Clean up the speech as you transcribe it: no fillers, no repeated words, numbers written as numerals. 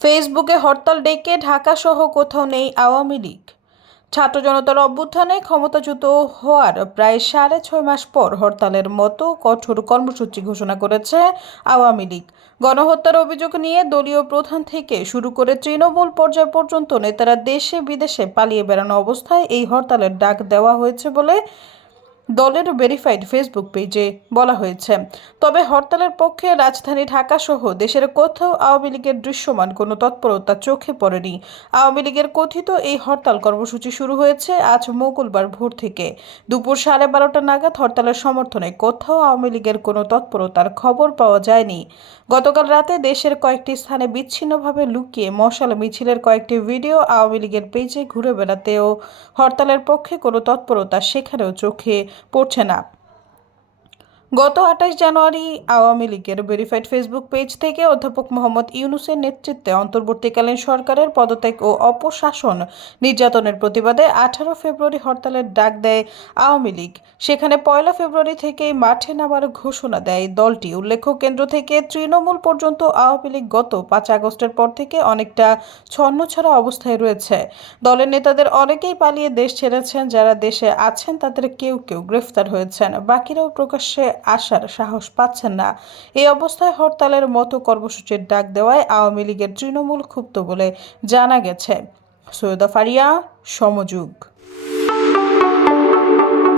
ফেসবুকে হরতাল ডেকে ঢাকাসহ কোথাও নেই আওয়ামী লীগ। ছাত্র জনতার অভ্যুত্থানে ক্ষমতাচ্যুত হওয়ার প্রায় 6.5 মাস পর হরতালের মতো কঠোর কর্মসূচি ঘোষণা করেছে আওয়ামী লীগ। গণহত্যার অভিযোগ নিয়ে দলীয় প্রধান থেকে শুরু করে তৃণমূল পর্যায় পর্যন্ত নেতারা দেশে বিদেশে পালিয়ে বেড়ানো অবস্থায় এই হরতালের ডাক দেওয়া হয়েছে বলে দলের ভেরিফাইড ফেসবুক পেজে বলা হয়েছে। তবে হরতালের পক্ষে রাজধানী ঢাকা সহ দেশের কোথাও আওয়ামী লীগের দৃশ্যমান কোনো তৎপরতা চোখে পড়েনি। আওয়ামী লীগের কথিত এই হরতাল কর্মসূচি শুরু হয়েছে আজ মঙ্গলবার ভোর থেকে। দুপুর 12:30 নাগাদ হরতালের সমর্থনে কোথাও আওয়ামী লীগের কোনো তৎপরতার খবর পাওয়া যায়নি। গতকাল রাতে দেশের কয়েকটি স্থানে বিচ্ছিন্নভাবে লুকিয়ে মশাল মিছিলের কয়েকটি ভিডিও আওয়ামী লীগের পেজে ঘুরে বেড়াতেও হরতালের পক্ষে কোনো তৎপরতা সেখানেও চোখে পড়ছে না। গত 28 জানুয়ারি আওয়ামী লীগের ভেরিফাইড ফেসবুক পেজ থেকে অধ্যাপক মোহাম্মদ ইউনূসের নেতৃত্বে অন্তর্বর্তীকালীন সরকারের পদত্যাগ ও অপশাসন নির্যাতনের প্রতিবাদে 18 ফেব্রুয়ারি হরতালের ডাক দেয় আওয়ামী লীগ। সেখানে 1 ফেব্রুয়ারি থেকেই মাঠে নামার ঘোষণা দেয় দলটি। উল্লেখ্য, কেন্দ্র থেকে তৃণমূল পর্যন্ত আওয়ামী লীগ গত 5 আগস্টের পর থেকে অনেকটা ছন্নছাড়া অবস্থায় রয়েছে। দলের নেতাদের অনেকেই পালিয়ে দেশ ছেড়েছেন, যারা দেশে আছেন তাদের কেউ কেউ গ্রেফতার হয়েছেন, বাকিরাও প্রকাশ্যে আসার সাহস পাচ্ছেন না। এই অবস্থায় হরতালের মতো কর্মসূচির ডাক দেওয়ায় আওয়ামী লীগের তৃণমূল ক্ষুব্ধ বলে জানা গেছে। সৈয়দা ফারিয়া, সমযোগ।